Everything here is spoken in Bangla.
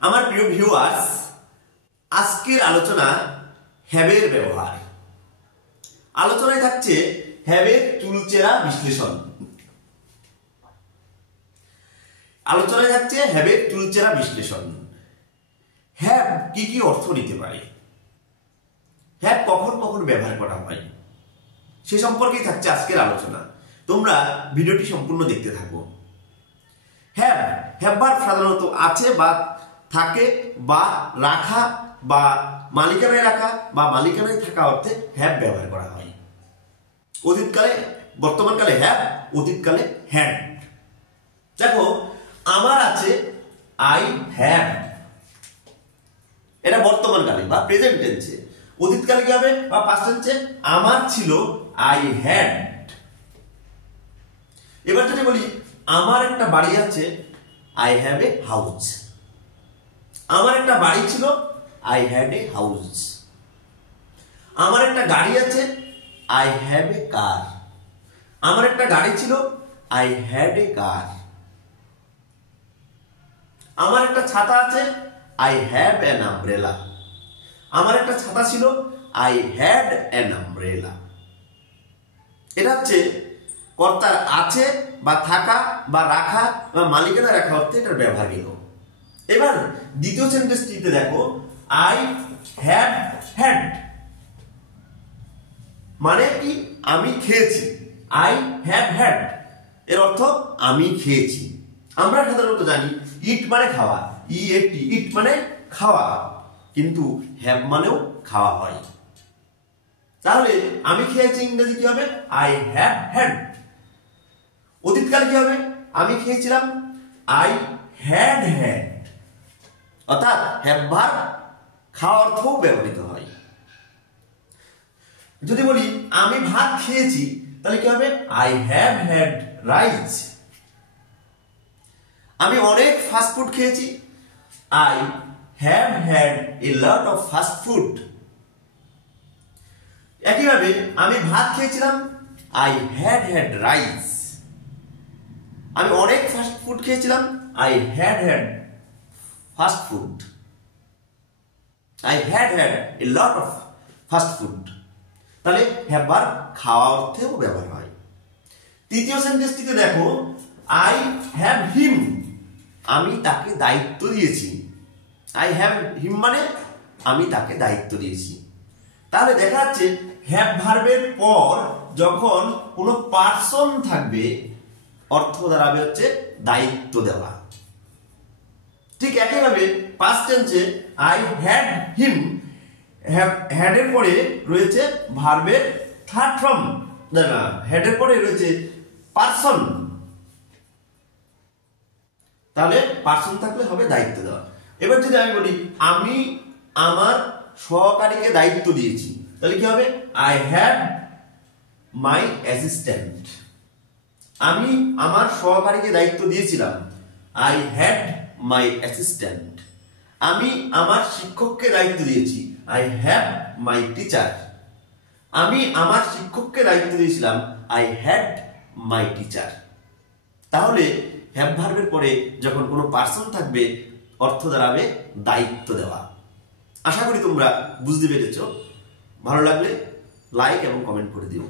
আমার প্রিয় ভিউয়ার্স, আজকের আলোচনা হ্যাভের ব্যবহার। আলোচনায় থাকছে হ্যাভের চুলচেরা বিশ্লেষণ। আলোচনায় থাকছে হ্যাভের চুলচেরা বিশ্লেষণ। হ্যাভ কি কি অর্থ নিতে পারে, হ্যাভ কখন কখন ব্যবহার করা হয়, সে সম্পর্কেই থাকছে আজকের আলোচনা। তোমরা ভিডিওটি সম্পূর্ণ দেখতে থাকো। হ্যাভ ভার্ব সাধারণত আছে বা থাকে বা রাখা বা মালিকানায় রাখা বা মালিকানায় থাকা অর্থে হ্যাভ ব্যবহার করা হয়। অতীতকালে, বর্তমানকালে হ্যাভ, অতীতকালে হ্যাড। দেখো, আমার আছে আই হ্যাভ, এটা বর্তমানকালে বা প্রেজেন্ট টেন্সে। অতীতকালে কি হবে বা পাস্ট টেন্সে? আমার ছিল আই হ্যাড। এবার যদি বলি আমার একটা বাড়ি আছে, আই হ্যাভ এ হাউস। আমার একটা বাড়ি ছিল, আই হ্যাড এ হাউস। আমার একটা গাড়ি আছে, আই হ্যাভ এ কার। আমার একটা গাড়ি ছিল, আই হ্যাড এ কার। আমার একটা ছাতা আছে, আই হ্যাভ অ্যান আমব্রেলা। আমার একটা ছাতা ছিল, আই হ্যাড অ্যান আমব্রেলা। এটা হচ্ছে কর্তার আছে বা থাকা বা রাখা বা মালিকানা রাখা অর্থে এটার ব্যবহার গেল। এবার দ্বিতীয় সেন্টেন্সটিতে দেখো, আই হ্যাভ হ্যাড মানে কি? আমি খেয়েছি। আই হ্যাভ হ্যাড এর অর্থ আমি খেয়েছি। আমরা সাধারণত জানি ইট মানে খাওয়া, ইট মানে খাওয়া, কিন্তু হ্যাভ মানেও খাওয়া হয়। তাহলে আমি খেয়েছি ইংরেজি কি হবে? I have had. অতীতকালে কি হবে? আমি খেয়েছিলাম, আই হ্যাড হ্যাড। অর্থাৎ হ্যাভ ভার্ব খাওয়া অর্থও ব্যবহৃত হয়। যদি বলি আমি ভাত খেয়েছি, তাহলে কি হবে? I have had rice. আমি অনেক ফাস্ট ফুড খেয়েছি, I have had a lot of fast food. একইভাবে আমি ভাত খেয়েছিলাম, আই হ্যাড হ্যাড রাইস। আমি অনেক ফাস্ট ফুড খেয়েছিলাম, I had had fast food. I had had a lot of fast food. তাহলে হ্যাভ ভার্ব খাওয়া অর্থেও ব্যবহার হয়। তৃতীয় সেন্টেন্সটিতে দেখো, আই হ্যাভ হিম, আমি তাকে দায়িত্ব দিয়েছি। আই হ্যাভ হিম মানে আমি তাকে দায়িত্ব দিয়েছি। তাহলে দেখা যাচ্ছে হ্যাভ ভার্বের পর যখন কোনো পার্সন থাকবে, অর্থ দাঁড়াবে হচ্ছে দায়িত্ব দেওয়া। ঠিক একইভাবে পাস্ট টেন্সে আই হ্যাড হিম, হ্যাড এর পরে রয়েছে ভার্বের থার্ড ফর্ম, হেড এর পরে রয়েছে পার্সন। তাহলে পার্সন থাকলে হবে দায়িত্ব দেওয়া। এবার যদি আমি বলি আমি আমার সহকারীকে দায়িত্ব দিয়েছি, তাহলে কি হবে? I have my assistant. আমি আমার সহকারীকে দায়িত্ব দিয়েছিলাম, আই হ্যাড মাই অ্যাসিস্ট্যান্ট। আমি আমার শিক্ষককে দায়িত্ব দিয়েছি, আই হ্যাভ মাই টিচার। আমি আমার শিক্ষককে দায়িত্ব দিয়েছিলাম, আই হ্যাড মাই টিচার। তাহলে হ্যাভ ভার্বের পরে যখন কোনো পার্সন থাকবে, অর্থ দাঁড়াবে দায়িত্ব দেওয়া। আশা করি তোমরা বুঝতে পেরেছ। ভালো লাগলে লাইক এবং কমেন্ট করে দিও।